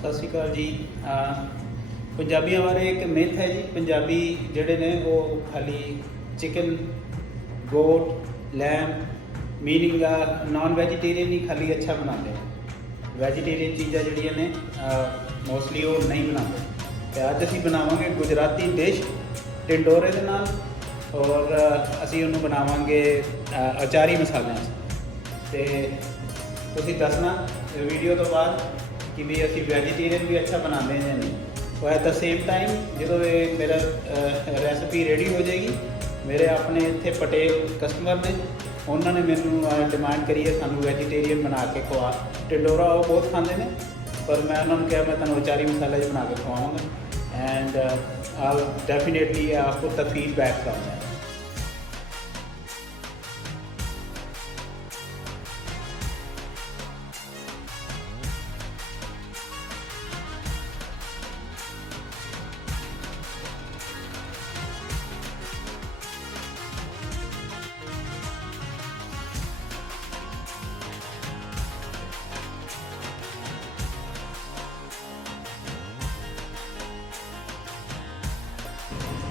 ਸਤਿ ਸ਼੍ਰੀ ਅਕਾਲ ਜੀ। ਪੰਜਾਬੀਆਂ ਬਾਰੇ ਇੱਕ ਮਿਥ ਹੈ ਜੀ। ਪੰਜਾਬੀ ਜਿਹੜੇ ਨੇ ਉਹ ਖਾਲੀ chicken, goat, lamb meaning non vegetarian ਹੀ ਖਾਲੀ ਅੱਛਾ ਬਣਾਉਂਦੇ ਨੇ। ਵੈਜੀਟੇਰੀਅਨ ਚੀਜ਼ਾਂ ਜਿਹੜੀਆਂ ਨੇ ਮੋਸਟਲੀ ਉਹ ਨਹੀਂ ਬਣਾਉਂਦੇ। ਅਤੇ ਅੱਜ ਅਸੀਂ ਬਣਾਵਾਂਗੇ ਗੁਜਰਾਤੀ ਡਿਸ਼ ਟਿੰਡੋਰੇ ਦੇ ਨਾਲ, ਔਰ ਅਸੀਂ ਉਹਨੂੰ ਬਣਾਵਾਂਗੇ ਅਚਾਰੀ ਮਸਾਲਿਆਂ 'ਚ। ਅਤੇ ਤੁਸੀਂ ਦੱਸਣਾ ਵੀਡੀਓ ਤੋਂ ਬਾਅਦ ਕਿ ਵੀ ਅਸੀਂ ਵੈਜੀਟੇਰੀਅਨ ਵੀ ਅੱਛਾ ਬਣਾਉਂਦੇ ਜਾਂ ਨਹੀਂ। ਔਰ ਐਟ ਦ ਸੇਮ ਟਾਈਮ ਜਦੋਂ ਇਹ ਮੇਰਾ ਰੈਸਪੀ ਰੈਡੀ ਹੋ ਜਾਏਗੀ, ਮੇਰੇ ਆਪਣੇ ਇੱਥੇ ਪਟੇਲ ਕਸਟਮਰ ਨੇ, ਉਹਨਾਂ ਨੇ ਮੈਨੂੰ ਡਿਮਾਂਡ ਕਰੀ ਹੈ ਸਾਨੂੰ ਵੈਜੀਟੇਰੀਅਨ ਬਣਾ ਕੇ ਖਵਾ। ਟਿੰਡੋਰਾ ਉਹ ਬਹੁਤ ਖਾਂਦੇ ਨੇ, ਪਰ ਮੈਂ ਉਹਨਾਂ ਨੂੰ ਕਿਹਾ ਮੈਂ ਤੁਹਾਨੂੰ ਅਚਾਰੀ ਮਸਾਲਾ 'ਚ ਬਣਾ ਕੇ ਖਵਾਵਾਂਗਾ। ਐਂਡ ਆਲ ਡੈਫੀਨੇਟਲੀ ਆਪਕੋ ਦ ਫੀਡਬੈਕ ਫਰॉम दैट।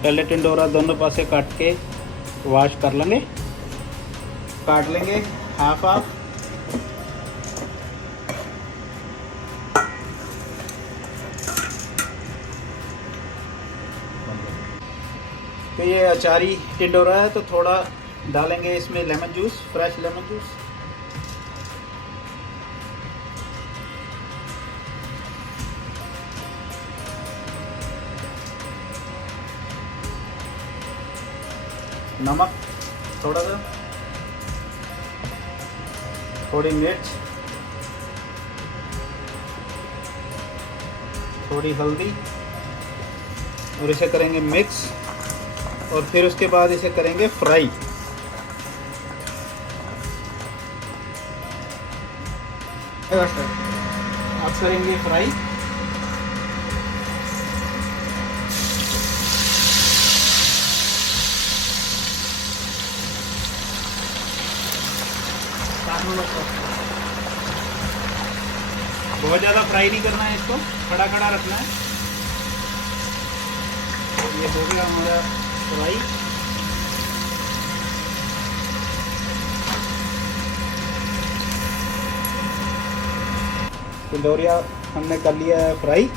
पहले टिंडोरा दोनों पासे काट के वॉश कर लेंगे, काट लेंगे हाफ हाफ। तो ये अचारी टिंडोरा है तो थोड़ा डालेंगे इसमें lemon juice, fresh lemon juice. नमक थोड़ा सा, थोड़ी मिर्च, थोड़ी हल्दी, और इसे करेंगे मिक्स। और फिर उसके बाद इसे करेंगे फ्राई। अब करेंगे फ्राई। बहुत ज़्यादा फ्राई नहीं करना है, इसको खड़ा खड़ा रखना है। ये हो गया हमारा फ्राई। टिंडोरिया हमने कर लिया है फ्राई।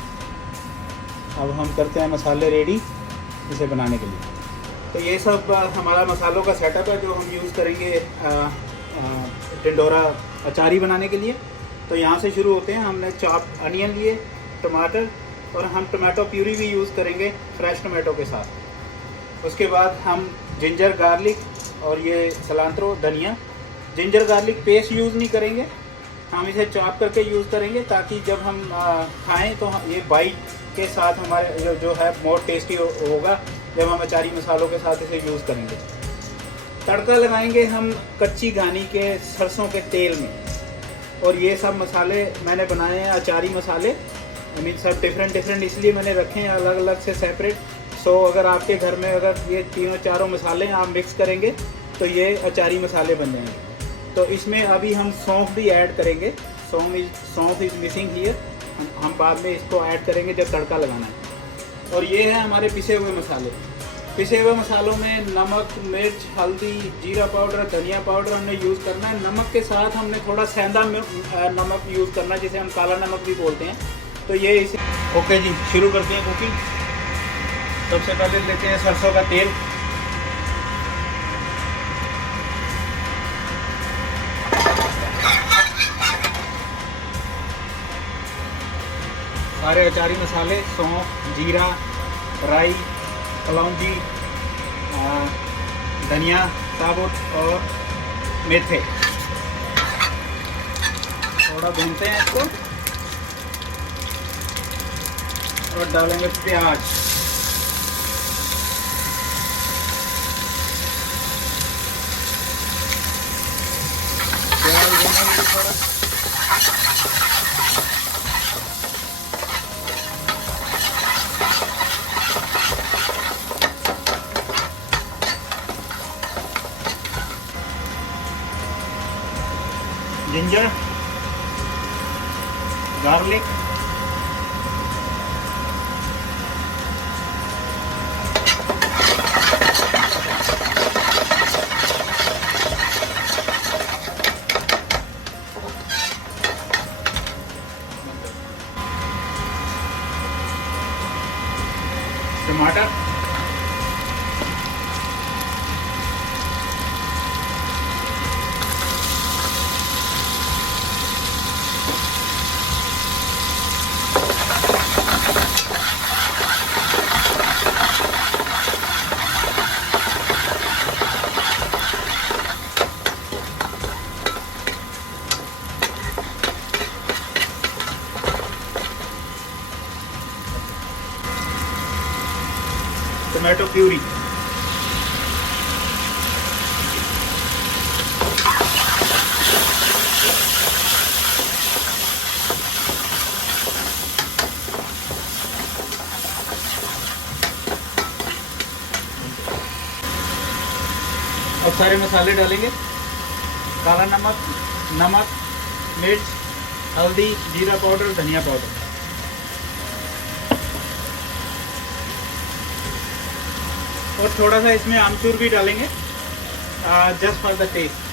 अब हम करते हैं मसाले रेडी इसे बनाने के लिए। तो ये सब हमारा मसालों का सेटअप है जो हम यूज़ करेंगे टिंडोरा अचारी बनाने के लिए। तो यहाँ से शुरू होते हैं। हमने चॉप अनियन लिए, टमाटर, और हम टमाटो प्यूरी भी यूज़ करेंगे फ्रेश टमाटो के साथ। उसके बाद हम जिंजर गार्लिक और ये सलांत्रो धनिया, जिंजर गार्लिक पेस्ट यूज़ नहीं करेंगे, हम इसे चॉप करके यूज़ करेंगे ताकि जब हम खाएं तो ये बाइट के साथ हमारे जो है मोर टेस्टी होगा जब हम अचारी मसालों के साथ इसे यूज़ करेंगे। तड़का लगाएंगे हम कच्ची घानी के सरसों के तेल में। और ये सब मसाले मैंने बनाए हैं अचारी मसाले। आई मीन सब डिफरेंट इसलिए मैंने रखे हैं अलग अलग से सेपरेट। सो अगर आपके घर में अगर ये तीनों चारों मसाले आप मिक्स करेंगे तो ये अचारी मसाले बन जाएंगे। तो इसमें अभी हम सौंफ भी ऐड करेंगे। सौंफ इज़ मिसिंग हियर। हम बाद में इसको ऐड करेंगे जब तड़का लगाना है। और ये है हमारे पिसे हुए मसाले। पिसे हुए मसालों में नमक, मिर्च, हल्दी, जीरा पाउडर, धनिया पाउडर हमने यूज़ करना है। नमक के साथ हमने थोड़ा सेंधा नमक यूज़ करना है जिसे हम काला नमक भी बोलते हैं। तो ये इसे ओके जी, शुरू करते हैं कुकिंग। सबसे पहले लेते हैं सरसों का तेल। सारे अचारी मसाले, सौंफ, जीरा, राई, कलौंजी, धनिया साबुत और मेथे। थोड़ा भूनते हैं इसको और डालेंगे प्याज। थोड़ा ginger, garlic, टमाटर, टोमेटो प्यूरी, और सारे मसाले डालेंगे। काला नमक, नमक, मिर्च, हल्दी, जीरा पाउडर, धनिया पाउडर। और थोड़ा सा इसमें आमचूर भी डालेंगे, जस्ट फॉर द टेस्ट।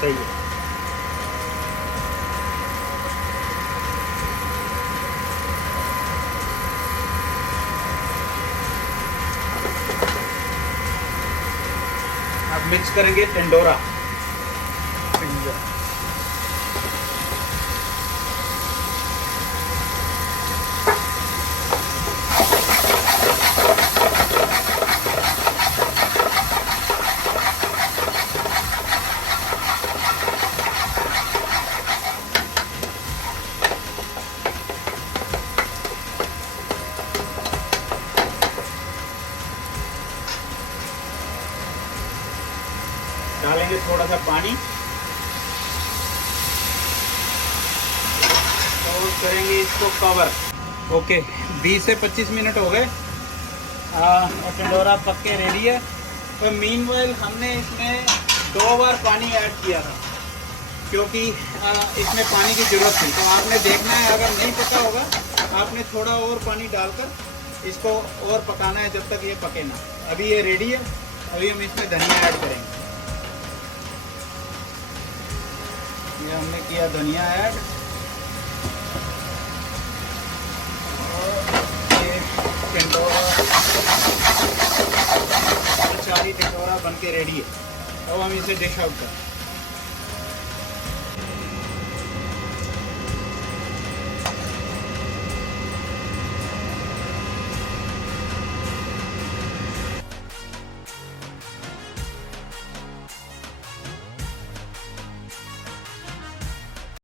सही है। अब मिक्स करेंगे टिंडोरा। डालेंगे थोड़ा सा पानी और करेंगे इसको कवर। ओके, 20 से 25 मिनट हो गए और टिंडोरा पक के रेडी है। तो मीनवाइल हमने इसमें 2 बार पानी ऐड किया था क्योंकि इसमें पानी की ज़रूरत थी। तो आपने देखना है, अगर नहीं पका होगा आपने थोड़ा और पानी डालकर इसको और पकाना है जब तक ये पके ना। अभी ये रेडी है, अभी हम इसमें धनिया ऐड करेंगे। ये हमने किया धनिया ऐड और ये टिंडोरा, टिंडोरा बन के रेडी है। अब हम इसे डिश आउट करें।